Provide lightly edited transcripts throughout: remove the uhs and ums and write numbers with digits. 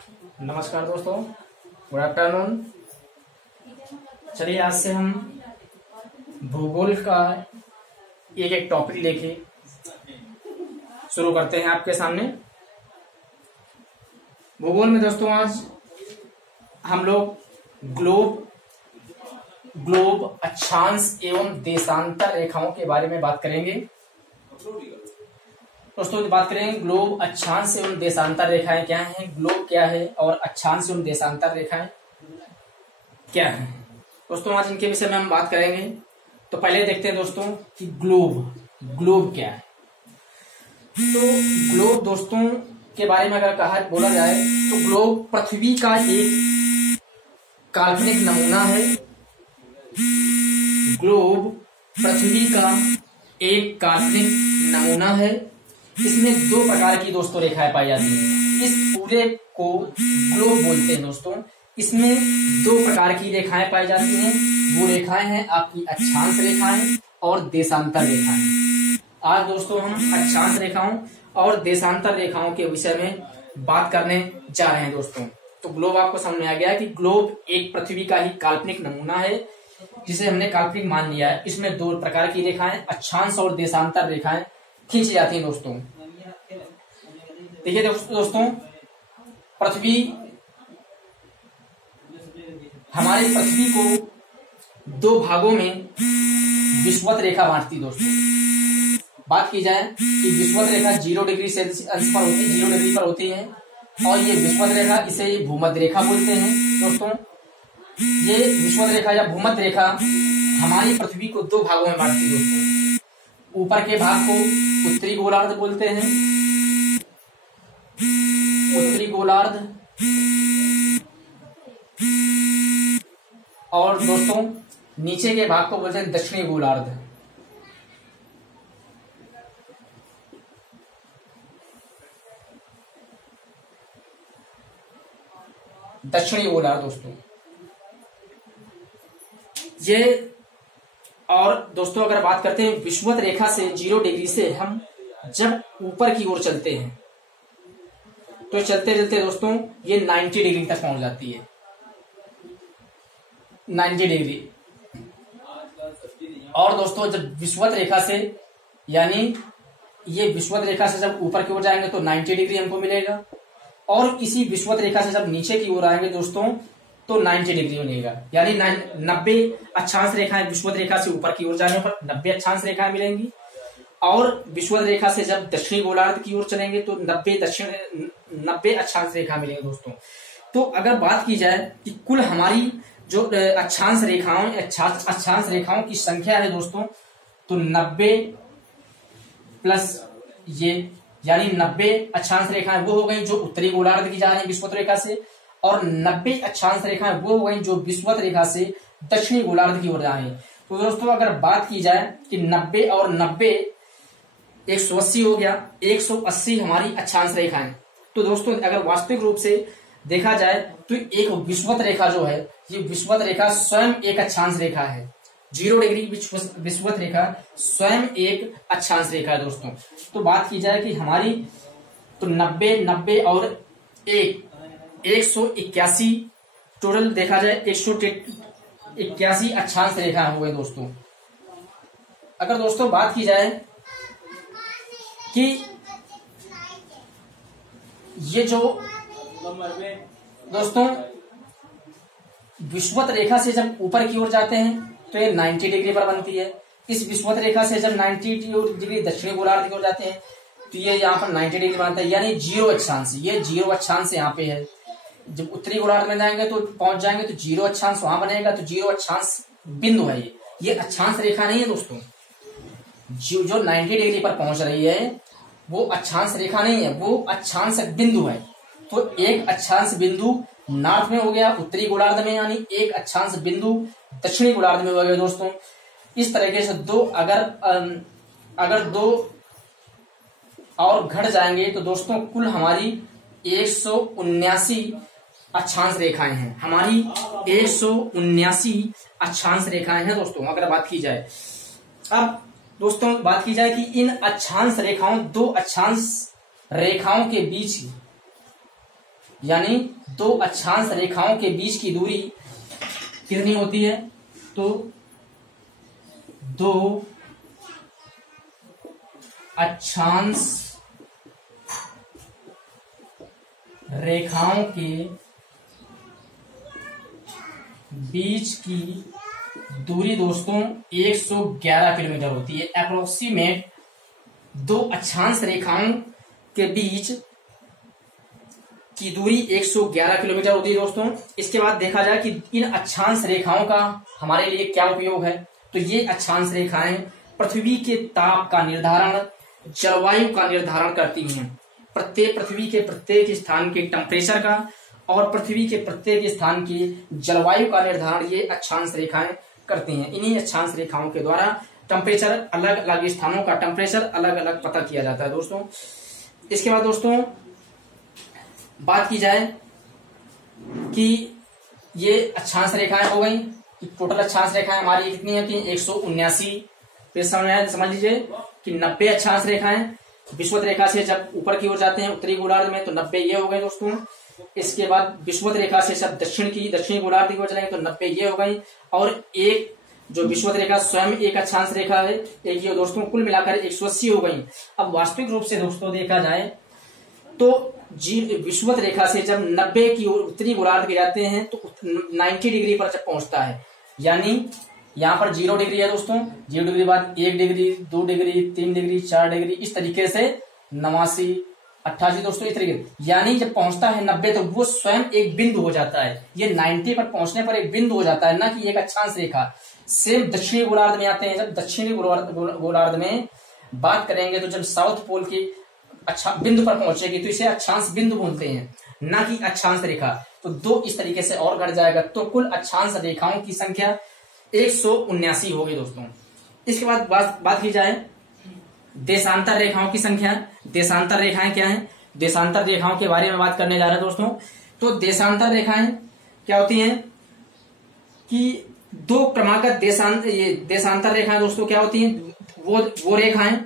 नमस्कार दोस्तों, good afternoon. चलिए आज से हम भूगोल का एक एक टॉपिक लेके शुरू करते हैं आपके सामने। भूगोल में दोस्तों आज हम लोग ग्लोब अक्षांश एवं देशांतर रेखाओं के बारे में बात करेंगे। दोस्तों बात करेंगे ग्लोब अक्षांश एवं देशांतर रेखाएं क्या हैं, ग्लोब क्या है और अक्षांश एवं देशांतर रेखाएं क्या हैं। दोस्तों आज इनके विषय में हम बात करेंगे। तो पहले देखते हैं दोस्तों कि ग्लोब क्या है। तो ग्लोब दोस्तों के बारे में अगर बोला जाए तो ग्लोब पृथ्वी का एक काल्पनिक नमूना है। ग्लोब पृथ्वी का एक काल्पनिक नमूना है। इसमें दो प्रकार की दोस्तों रेखाएं पाई जाती हैं। इस पूरे को ग्लोब बोलते हैं दोस्तों। इसमें दो प्रकार की रेखाएं पाई जाती हैं। वो रेखाएं हैं आपकी अक्षांश रेखाएं और देशांतर रेखाएं। आज दोस्तों हम अक्षांश रेखाओं और देशांतर रेखाओं के विषय में बात करने जा रहे हैं दोस्तों। तो ग्लोब आपको समझ में आ गया कि ग्लोब एक पृथ्वी का ही काल्पनिक नमूना है जिसे हमने काल्पनिक मान लिया है। इसमें दो प्रकार की रेखाएं अक्षांश और देशांतर रेखाएं खींची जाती हैं दोस्तों। देखिए दोस्तों, हमारी पृथ्वी को दो भागों में विषुवत रेखा बांटती है दोस्तों। बात की जाए कि विषुवत रेखा 0 डिग्री सेल्सियस पर होती है, 0 डिग्री पर होती है और ये विषुवत रेखा इसे भूमध्य रेखा बोलते हैं दोस्तों। ये विषुवत रेखा या भूमध्य रेखा हमारी पृथ्वी को दो भागों में बांटती है दोस्तों। ऊपर के भाग को उत्तरी गोलार्ध बोलते हैं, उत्तरी गोलार्ध, और दोस्तों नीचे के भाग को बोलते हैं दक्षिणी गोलार्ध। दक्षिणी गोलार्ध दोस्तों ये। और दोस्तों अगर बात करते हैं विषुवत रेखा से 0 डिग्री से हम जब ऊपर की ओर चलते हैं तो चलते चलते दोस्तों ये 90 डिग्री तक पहुंच जाती है। 90 डिग्री। और दोस्तों जब विषुवत रेखा से यानी ये विषुवत रेखा से जब ऊपर की ओर जाएंगे तो 90 डिग्री हमको मिलेगा। और इसी विषुवत रेखा से जब नीचे की ओर आएंगे दोस्तों तो 90 डिग्री मिलेगा। यानी 90 अक्षांश रेखाएं विषुवत रेखा से ऊपर की ओर जाने पर 90 अक्षांश रेखाएं मिलेंगी। और विषुवत रेखा से जब दक्षिणी गोलार्ध की ओर चलेंगे तो 90 अक्षांश रेखा मिलेंगे दोस्तों। तो अगर बात की जाए कि कुल हमारी जो अक्षांश रेखाओं की संख्या है दोस्तों तो 90 प्लस ये यानी 90 अक्षांश रेखाएं वो हो गई जो उत्तरी गोलार्ध की जा रही है विषुवत रेखा से, और 90 अक्षांश रेखाएं वो हो गई जो विषुवत रेखा से दक्षिणी गोलार्ध की ओर जा रही है। तो दोस्तों अगर बात की जाए कि 90 और 90 180 हो गया, 180 हमारी अक्षांश रेखाएं। तो दोस्तों अगर वास्तविक रूप से देखा जाए तो एक विषुवत रेखा जो है ये विषुवत रेखा स्वयं एक अक्षांश रेखा है। 0 डिग्री विषुवत रेखा स्वयं एक अक्षांश रेखा है दोस्तों। तो बात की जाए कि हमारी तो 90 और 181 टोटल देखा जाए 181 अक्षांश रेखा हो गए दोस्तों। अगर दोस्तों बात की जाए कि ये जो दोस्तों विषुवत रेखा से जब ऊपर की ओर जाते हैं तो ये 90 डिग्री पर बनती है। इस विषुवत रेखा से जब 90 डिग्री दक्षिणी गोलार्ध की ओर जाते हैं तो ये यहाँ पर 90 डिग्री बनता है, यानी 0 अक्षांश। ये 0 अक्षांश यहाँ पे है। जब उत्तरी गोलार्ध में जाएंगे तो पहुंच जाएंगे तो 0 अक्षांश वहां बनेगा, तो 0 अक्षांश बिंदु है। ये अक्षांश रेखा नहीं है दोस्तों। जो 90 डिग्री पर पहुंच रही है वो अक्षांश रेखा नहीं है, वो अक्षांश बिंदु है। तो एक अक्षांश बिंदु नॉर्थ में हो गया उत्तरी गोलार्ध में, यानी एक अक्षांश बिंदु दक्षिणी गोलार्ध में हो गया दोस्तों। इस तरीके से अगर दो और घट जाएंगे तो दोस्तों कुल हमारी 179 अक्षांश रेखाएं हैं। हमारी 179 अक्षांश रेखाएं हैं दोस्तों अगर बात की जाए। अब दोस्तों बात की जाए कि इन अक्षांश रेखाओं, दो अक्षांश रेखाओं के बीच यानी दो अक्षांश रेखाओं के बीच की दूरी कितनी होती है, तो दो अक्षांश रेखाओं के बीच की दूरी दोस्तों 111 किलोमीटर होती है। अप्रोक्सीमेट दो अक्षांश रेखाओं के बीच की दूरी 111 किलोमीटर होती है दोस्तों। इसके बाद देखा जाए कि इन अक्षांश रेखाओं का हमारे लिए क्या उपयोग है, तो ये अक्षांश रेखाएं पृथ्वी के ताप का निर्धारण, जलवायु का निर्धारण करती हैं। पृथ्वी के प्रत्येक स्थान के टेम्परेचर का और पृथ्वी के प्रत्येक स्थान की जलवायु का निर्धारण ये अक्षांश रेखाएं करती हैं। इन्हीं अक्षांश रेखाओं के द्वारा टेम्परेचर, अलग अलग स्थानों का टेम्परेचर अलग अलग पता किया जाता है दोस्तों। इसके बाद दोस्तों बात की जाए कि ये अक्षांश रेखाएं हो गई, टोटल अक्षांश रेखाएं हमारी कितनी है कि 179। फिर समझ लीजिए कि 90 अक्षांश रेखाएं विषुवत रेखा से जब ऊपर की ओर जाते हैं उत्तरी गोलार्ध में, तो 90 ये हो गए दोस्तों। इसके बाद विषुवत रेखा से सब दक्षिणी गोलार्ध की ओर चलेंगे तो 90 ये हो गई। और एक जो विषुवत रेखा स्वयं एक अक्षांश रेखा है, एक ये दोस्तों, कुल मिलाकर 180 हो गई। अब वास्तविक रूप से दोस्तों देखा जाए तो विषुवत रेखा से जब 90 की ओर उत्तरी गोलार्ध के जाते हैं तो 90 डिग्री पर जब पहुंचता है, यानी यहाँ पर 0 डिग्री है दोस्तों, 0 डिग्री बाद 1 डिग्री, 2 डिग्री, 3 डिग्री, 4 डिग्री, इस तरीके से 89, 88 दोस्तों, इस तरीके, यानी जब पहुंचता है 90 तो वो स्वयं एक बिंदु हो जाता है। ये 90 पर पहुंचने पर एक बिंदु हो जाता है, ना कि एक अक्षांश रेखा। सेम दक्षिणी गोलार्ध में आते हैं, जब दक्षिणी गोलार्ध में बात करेंगे तो जब साउथ पोल की अच्छा बिंदु पर पहुंचेगी तो इसे अक्षांश बिंदु बोलते हैं, ना कि अक्षांश रेखा। तो 2 इस तरीके से और घट जाएगा, तो कुल अक्षांश रेखाओं की संख्या 179 होगी दोस्तों। इसके बाद बात की जाए देशांतर रेखाओं की संख्या। देशांतर रेखाएं क्या हैं, देशांतर रेखाओं के बारे में बात करने जा रहे हैं दोस्तों। तो देशांतर रेखाएं क्या होती हैं कि दो क्रमागत देशांतर रेखाएं दोस्तों क्या होती हैं, वो रेखाएं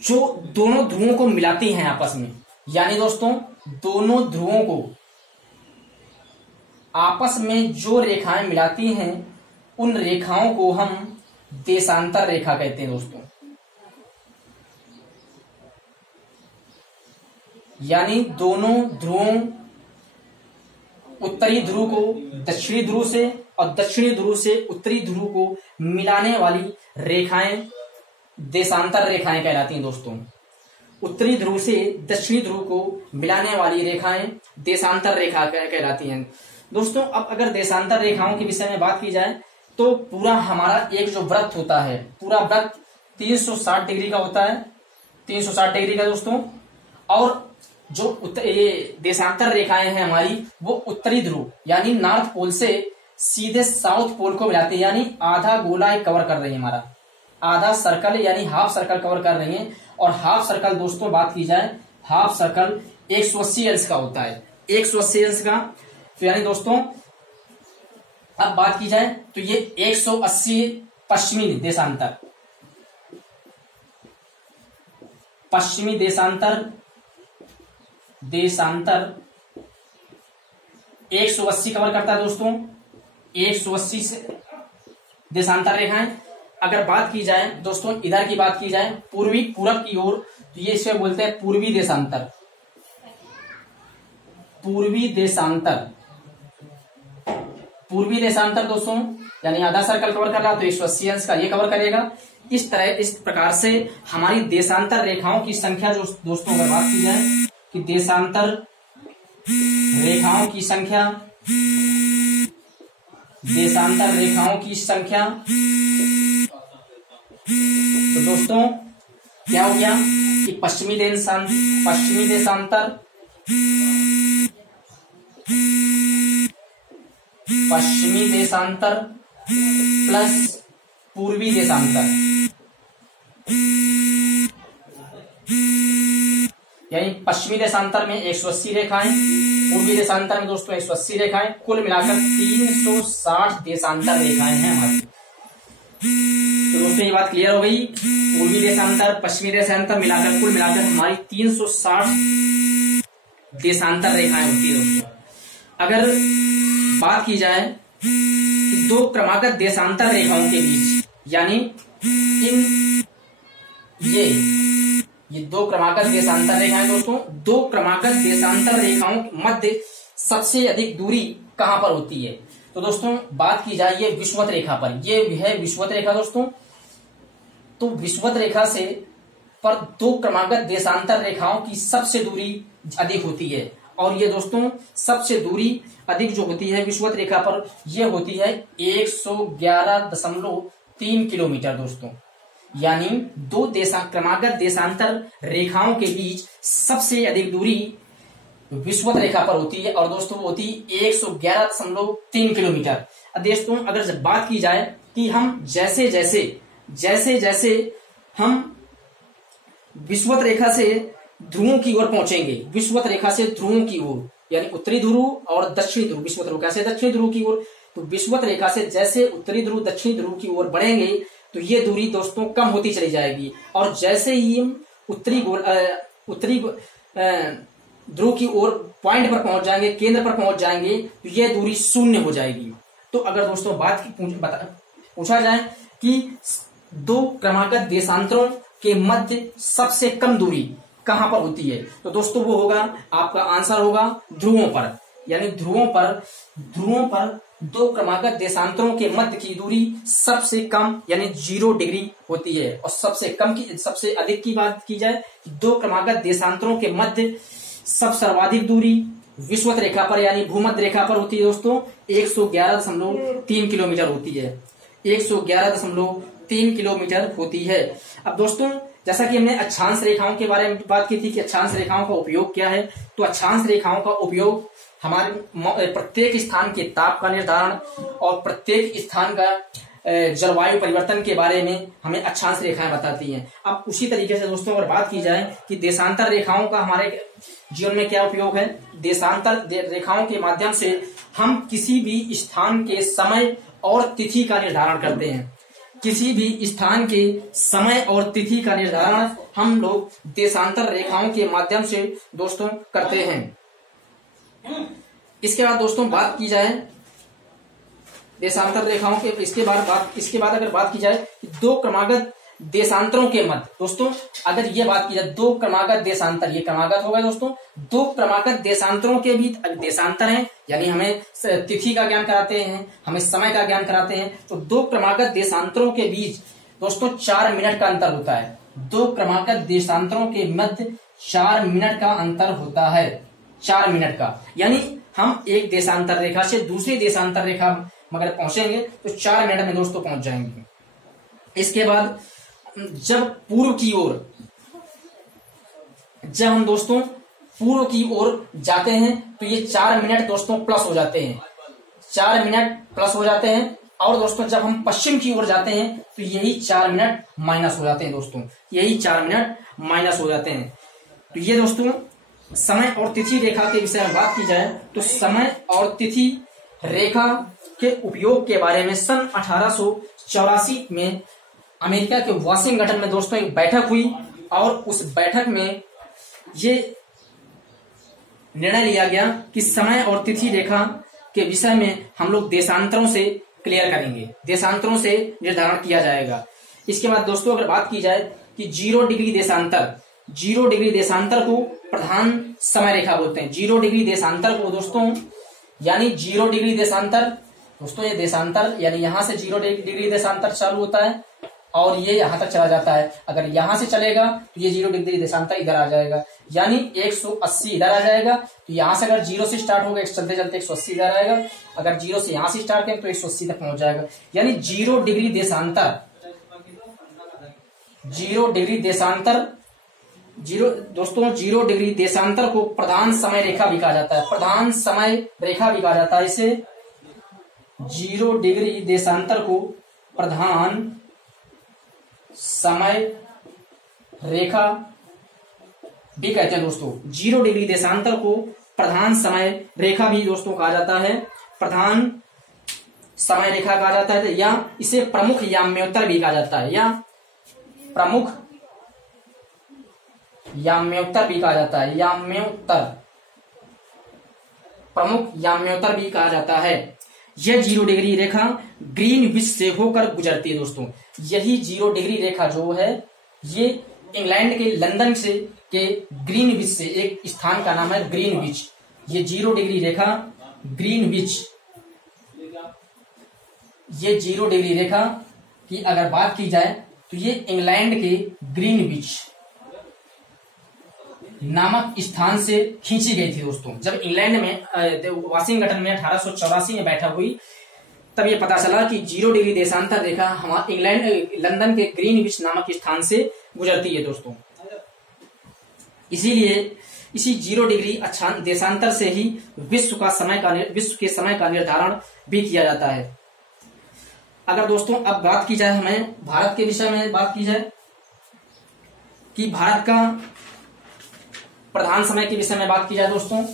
जो दोनों ध्रुवों को मिलाती हैं आपस में, यानी दोस्तों दोनों ध्रुवों को आपस में जो रेखाएं मिलाती हैं उन रेखाओं को हम देशांतर रेखा कहते हैं दोस्तों। यानी दोनों ध्रुवों, उत्तरी ध्रुव को दक्षिणी ध्रुव से और दक्षिणी ध्रुव से उत्तरी ध्रुव को मिलाने वाली रेखाएं देशांतर रेखाएं कहलाती हैं दोस्तों। उत्तरी ध्रुव से दक्षिणी ध्रुव को मिलाने वाली रेखाएं देशांतर रेखा कहलाती हैं दोस्तों। अब अगर देशांतर रेखाओं के विषय में बात की जाए तो पूरा हमारा एक जो वृत्त होता है, पूरा वृत्त 360 डिग्री का होता है, 360 डिग्री का दोस्तों। और जो ये देशांतर रेखाएं हैं हमारी, वो उत्तरी ध्रुव यानी नॉर्थ पोल से सीधे साउथ पोल को मिलाते हैं, यानी आधा गोला कवर कर रही है, हमारा आधा सर्कल यानी हाफ सर्कल कवर कर रही है। और हाफ सर्कल दोस्तों बात की जाए, हाफ सर्कल 180 अंश का होता है, 180 अंश का। तो यानी दोस्तों अब बात की जाए तो ये 180 पश्चिमी देशांतर, पश्चिमी देशांतर 180 कवर करता है दोस्तों, 180 से देशांतर रेखाएं। अगर बात की जाए दोस्तों, इधर की बात की जाए पूर्वी पूरब की ओर, तो ये इसे बोलते हैं पूर्वी देशांतर। पूर्वी देशांतर, पूर्वी देशांतर दोस्तों यानी आधा सर्कल कवर कर रहा तो 180 अंश का ये कवर करेगा। इस प्रकार से हमारी देशांतर रेखाओं की संख्या जो दोस्तों अगर बात की जाए कि देशांतर रेखाओं की संख्या, देशांतर रेखाओं की संख्या, तो दोस्तों क्या हो गया कि पश्चिमी देशांतर प्लस पूर्वी देशांतर, यानी पश्चिमी देशांतर में 180 रेखाएं, पूर्वी देशांतर में दोस्तों 180 रेखाएं, कुल मिलाकर 360 देशांतर रेखाएं हैं हमारी। तो दोस्तों ये बात क्लियर हो गई, पूर्वी देशांतर पश्चिमी देशांतर मिलाकर कुल मिलाकर हमारी 360 देशांतर रेखाएं होती है दोस्तों। अगर बात की जाए कि दो क्रमागत देशांतर रेखाओं के बीच, यानी इन ये दो क्रमागत देशांतर रेखाएं दोस्तों, दो क्रमागत देशांतर रेखाओं के मध्य सबसे अधिक दूरी कहां पर होती है? तो दोस्तों बात की जाए ये विषुवत रेखा पर, ये है विषुवत रेखा दोस्तों। तो विषुवत रेखा से पर दो क्रमागत देशांतर रेखाओं की सबसे दूरी अधिक होती है, और ये दोस्तों सबसे दूरी अधिक जो होती है विषुवत रेखा पर, ये होती है 111.3 किलोमीटर दोस्तों। यानी दो क्रमागत देशांतर रेखाओं के बीच सबसे अधिक दूरी विषुवत रेखा पर होती है, और दोस्तों वो होती है 111.3 किलोमीटर। अब दोस्तों अगर जब बात की जाए कि हम जैसे जैसे हम विषुवत रेखा से ध्रुवों की ओर पहुंचेंगे, विषुवत रेखा से ध्रुवों की ओर, यानी उत्तरी ध्रुव और दक्षिणी ध्रुव, विषुवत रेखा से दक्षिणी ध्रुव की ओर, तो विषुवत रेखा से जैसे उत्तरी ध्रुव दक्षिणी ध्रुव की ओर बढ़ेंगे तो ये दूरी दोस्तों कम होती चली जाएगी, और जैसे ही हम उत्तरी ध्रुव की ओर पॉइंट पर पहुंच जाएंगे, केंद्र पर पहुंच जाएंगे, तो ये दूरी शून्य हो जाएगी। तो अगर दोस्तों पूछा जाए कि दो क्रमागत देशांतरों के मध्य सबसे कम दूरी कहां पर होती है, तो दोस्तों वो होगा, आपका आंसर होगा ध्रुवों पर। यानी ध्रुवों पर दो क्रमागत देशांतरों के मध्य की दूरी सबसे कम यानी 0 डिग्री होती है, और सबसे अधिक की बात की जाए दो क्रमागत देशांतरों के मध्य सर्वाधिक दूरी विषुवत रेखा पर यानी भूमध्य रेखा पर होती है दोस्तों, 111.3 किलोमीटर होती है, 111.3 किलोमीटर होती है। अब दोस्तों जैसा कि हमने अक्षांश रेखाओं के बारे में बात की थी कि अक्षांश रेखाओं का उपयोग क्या है, तो अक्षांश रेखाओं का उपयोग हमारे प्रत्येक स्थान के ताप का निर्धारण और प्रत्येक स्थान का जलवायु परिवर्तन के बारे में हमें अक्षांश रेखाएं बताती हैं। अब उसी तरीके से दोस्तों अगर बात की जाए कि देशांतर रेखाओं का हमारे जीवन में क्या उपयोग है, देशांतर रेखाओं के माध्यम से हम किसी भी स्थान के समय और तिथि का निर्धारण करते हैं। किसी भी स्थान के समय और तिथि का निर्धारण हम लोग देशांतर रेखाओं के माध्यम से दोस्तों करते हैं। इसके बाद दोस्तों बात की जाए देशांतर रेखाओं के, इसके बाद अगर बात की जाए कि दो क्रमागत देशांतरों के मध्य, दोस्तों अगर ये बात की जाए दो क्रमागत देशांतर, ये क्रमागत हो गए दोस्तों, दो क्रमागत देशांतरों के बीच देशांतर हैं यानी हमें तिथि का ज्ञान कराते हैं, हमें समय का ज्ञान कराते हैं, तो दो क्रमागत देशांतरों के बीच दोस्तों 4 मिनट का अंतर होता है। दो क्रमागत देशांतरों के मध्य 4 मिनट का अंतर होता है, 4 मिनट का। यानी हम एक देशांतर रेखा से दूसरी देशांतर रेखा मगर पहुंचेंगे तो 4 मिनट में दोस्तों पहुंच जाएंगे। इसके बाद जब हम दोस्तों पूर्व की ओर जाते हैं तो ये 4 मिनट दोस्तों प्लस हो जाते हैं, 4 मिनट प्लस हो जाते हैं, और दोस्तों जब हम पश्चिम की ओर जाते हैं तो यही 4 मिनट माइनस हो जाते हैं दोस्तों, यही 4 मिनट माइनस हो जाते हैं। तो ये दोस्तों समय और तिथि रेखा के विषय में बात की जाए तो समय और तिथि रेखा के उपयोग के बारे में सन 1884 में अमेरिका के वाशिंगटन में दोस्तों एक बैठक हुई, और उस बैठक में ये निर्णय लिया गया कि समय और तिथि रेखा के विषय में हम लोग देशांतरों से क्लियर करेंगे, देशांतरों से निर्धारण किया जाएगा। इसके बाद दोस्तों अगर बात की जाए कि 0 डिग्री देशांतर को प्रधान समय रेखा बोलते हैं। 0 डिग्री देशांतर को दोस्तों यानी 0 डिग्री देशांतर दोस्तों, ये देशांतर यानी यहां से 0 डिग्री देशांतर चालू होता है और ये यहां तक चला जाता है। अगर यहां से चलेगा तो ये 0 डिग्री देशांतर इधर आ जाएगा, यानी 180 इधर आ जाएगा। तो यहां से अगर 0 से स्टार्ट होगा चलते चलते 180 इधर आएगा, अगर 0 से यहां से स्टार्ट करें तो 180 तक पहुंच जाएगा। यानी 0 डिग्री देशांतर, 0 डिग्री देशांतर दोस्तों 0 डिग्री देशांतर को प्रधान समय रेखा भी कहा जाता है, प्रधान समय रेखा भी कहा जाता है इसे। 0 डिग्री देशांतर को प्रधान समय रेखा भी कहते हैं दोस्तों। 0 डिग्री देशांतर को प्रधान समय रेखा भी दोस्तों कहा जाता है, प्रधान समय रेखा कहा जाता है, या इसे प्रमुख याम्योत्तर भी कहा जाता है, या प्रमुख याम्योत्तर भी कहा जाता है, याम्योत्तर प्रमुख याम्योत्तर भी कहा जाता है। यह 0 डिग्री रेखा ग्रीनविच से होकर गुजरती है दोस्तों। यही 0 डिग्री रेखा जो है ये इंग्लैंड के लंदन से के ग्रीनविच से, एक स्थान का नाम है ग्रीनविच, ये 0 डिग्री रेखा ग्रीनविच, ये 0 डिग्री रेखा की अगर बात की जाए तो ये इंग्लैंड के ग्रीनविच नामक स्थान से खींची गई थी दोस्तों। जब इंग्लैंड में वाशिंगटन में 1884 में बैठा हुई तब ये पता चला कि 0 डिग्री देशांतर रेखा हमारे इंग्लैंड लंदन के ग्रीनविच नामक स्थान से गुजरती है दोस्तों। इसीलिए इसी 0 डिग्री देशांतर से ही विश्व के समय का निर्धारण भी किया जाता है। अगर दोस्तों अब बात की जाए, हमें भारत के विषय में बात की जाए कि भारत का प्रधान समय के विषय में बात की जाए दोस्तों,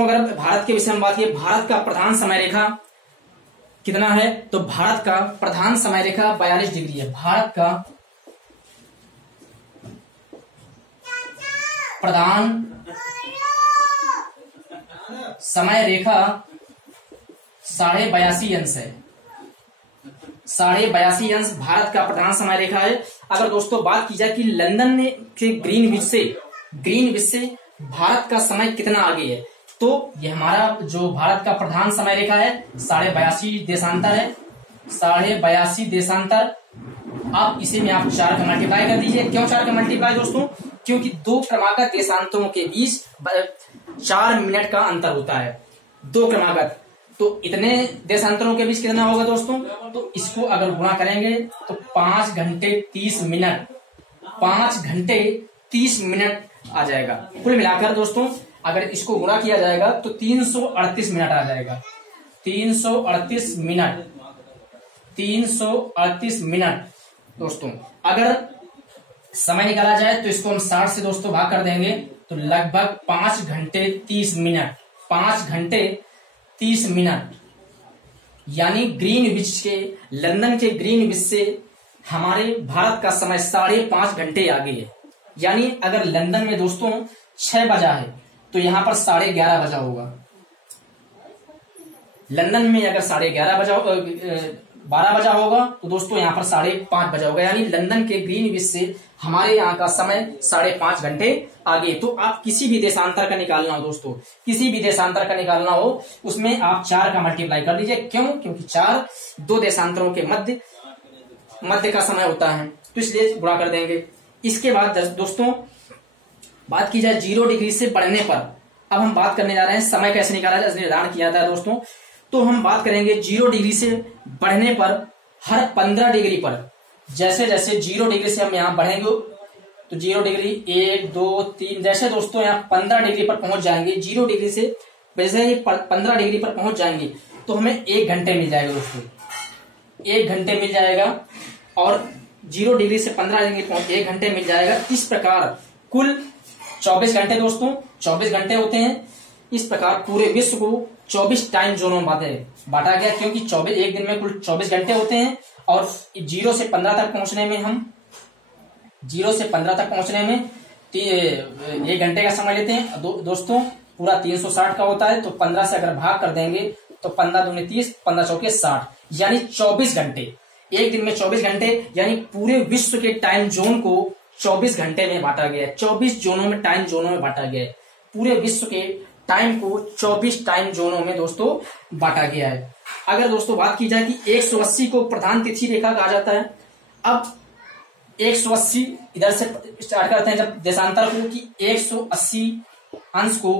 अगर भारत के विषय में बात की, भारत का प्रधान समय रेखा कितना है तो भारत का प्रधान समय रेखा 42 डिग्री है। भारत का प्रधान समय रेखा 82.5 अंश है। 82.5 अंश भारत का प्रधान समय रेखा है। अगर दोस्तों बात की जाए कि लंदन के ग्रीनविच से भारत का समय कितना आगे है तो ये हमारा जो भारत का प्रधान समय रेखा है 82.5 देशांतर है। 82.5 देशांतर, आप इसे में आप 4 का मल्टीप्लाई कर दीजिए। क्यों 4 का मल्टीप्लाई दोस्तों? क्योंकि 2 क्रमागत देशांतरों के बीच 4 मिनट का अंतर होता है। 2 क्रमागत, तो इतने देशांतरों के बीच कितना होगा दोस्तों? तो इसको अगर गुणा करेंगे तो 5 घंटे 30 मिनट, 5 घंटे 30 मिनट आ जाएगा। कुल मिलाकर दोस्तों अगर इसको गुणा किया जाएगा तो 338 मिनट आ जाएगा। 338 मिनट, 338 मिनट दोस्तों। अगर समय निकाला जाए तो इसको हम 60 से दोस्तों भाग कर देंगे तो लगभग 5 घंटे 30 मिनट, 5 घंटे 30 मिनट, यानी ग्रीनविच के, लंदन के ग्रीनविच से हमारे भारत का समय 5.5 घंटे आगे है। यानी अगर लंदन में दोस्तों 6 बजा है तो यहां पर 11:30 बजा होगा। लंदन में अगर 11:30 बजा, 12 बजा होगा तो दोस्तों यहां पर 5:30 बजा होगा। यानी लंदन के ग्रीनविच से हमारे यहाँ का समय 5.5 घंटे आगे। तो आप किसी भी देशांतर का निकालना हो दोस्तों, किसी भी देशांतर का निकालना हो उसमें आप 4 का मल्टीप्लाई कर लीजिए। क्यों? क्योंकि 4 2 देशांतरों के मध्य का समय होता है, तो इसलिए गुणा कर देंगे। इसके बाद दोस्तों बात की जाए 0 डिग्री से बढ़ने पर, अब हम बात करने जा रहे हैं समय कैसे निकाला जाए, निर्धारण किया था दोस्तों। तो हम बात करेंगे 0 डिग्री से बढ़ने पर हर 15 डिग्री पर, जैसे जैसे 0 डिग्री से हम यहाँ बढ़ेंगे तो 0 डिग्री 1 2 3, जैसे दोस्तों यहाँ 15 डिग्री पर पहुंच जाएंगे, 0 डिग्री से वैसे ही 15 डिग्री पर पहुंच जाएंगे तो हमें 1 घंटे मिल जाएगा दोस्तों, 1 घंटे मिल जाएगा। और 0 डिग्री से 15 डिग्री पहुंच 1 घंटे मिल जाएगा। इस प्रकार कुल 24 घंटे दोस्तों, 24 घंटे होते हैं। इस प्रकार पूरे विश्व को 24 टाइम जोनों में बांटा गया, क्योंकि 24 एक दिन में कुल 24 घंटे होते हैं। और 0 से 15 तक पहुंचने में हम 0 से 15 तक पहुंचने में 1 घंटे का समय लेते हैं दोस्तों। पूरा 360 का होता है, तो 15 से अगर भाग कर देंगे तो 15 दूनी 30, 15 चौके 60, यानी 24 घंटे। एक दिन में 24 घंटे, यानी पूरे विश्व के टाइम जोन को 24 घंटे में बांटा गया है। 24 जोनों में, टाइम जोनों में बांटा गया है। पूरे विश्व के टाइम को 24 टाइम जोनों में दोस्तों बांटा गया है। अगर दोस्तों बात की जाए कि 180 को प्रधान तिथि रेखा कहा जाता है। अब 180 इधर से स्टार्ट करते हैं जब देशांतर को, कि 180 अंश को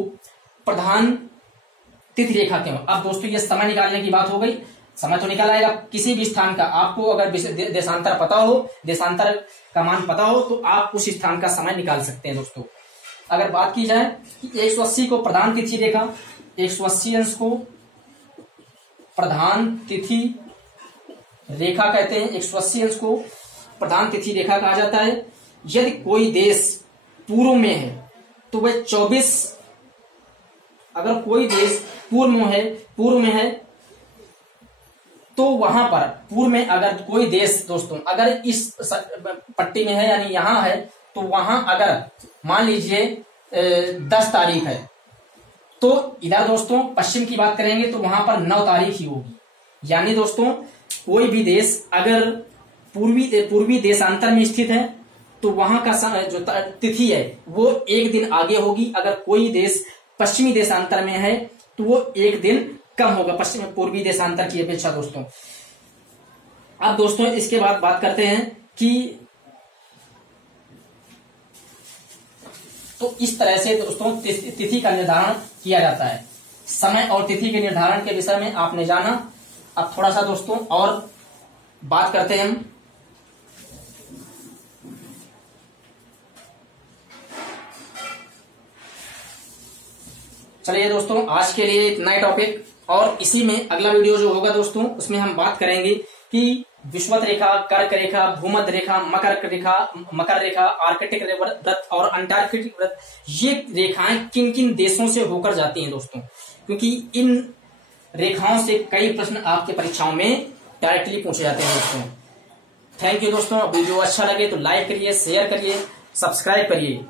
प्रधान तिथि रेखा क्यों। अब दोस्तों ये समय निकालने की बात हो गई। समय तो निकाल आएगा किसी भी स्थान का। आपको अगर देशांतर पता हो, देशांतर का मान पता हो, तो आप उस स्थान का समय निकाल सकते हैं दोस्तों। अगर बात की जाए कि 180 को प्रधान तिथि रेखा, 180 अंश को प्रधान तिथि रेखा कहते हैं। 180 अंश को प्रधान तिथि रेखा कहा जाता है। यदि कोई देश पूर्व में है तो वह 24, अगर कोई देश पूर्व में है तो वहां पर पूर्व में अगर कोई देश दोस्तों अगर इस पट्टी में है यानी यहां है, तो वहां अगर मान लीजिए 10 तारीख है, तो इधर दोस्तों पश्चिम की बात करेंगे तो वहां पर 9 तारीख ही होगी। यानी दोस्तों कोई भी देश अगर पूर्वी देशांतर में स्थित है तो वहां का जो तिथि है वो एक दिन आगे होगी। अगर कोई देश पश्चिमी देशांतर में है तो वो एक दिन कम होगा पूर्वी देशांतर की अपेक्षा दोस्तों। अब दोस्तों इसके बाद बात करते हैं कि तो इस तरह से दोस्तों तिथि का निर्धारण किया जाता है। समय और तिथि के निर्धारण के विषय में आपने जाना। अब थोड़ा सा दोस्तों और बात करते हैं हम। चलिए दोस्तों आज के लिए इतना ही टॉपिक, और इसी में अगला वीडियो जो होगा दोस्तों उसमें हम बात करेंगे कि विषुवत रेखा, कर्क रेखा, भूमध्य रेखा, मकर रेखा, आर्कटिक व्रत और अंटार्कटिक व्रत, ये रेखाएं किन किन देशों से होकर जाती हैं दोस्तों, क्योंकि इन रेखाओं से कई प्रश्न आपके परीक्षाओं में डायरेक्टली पूछे जाते हैं दोस्तों। थैंक यू दोस्तों। वीडियो अच्छा लगे तो लाइक करिए, शेयर करिए, सब्सक्राइब करिए।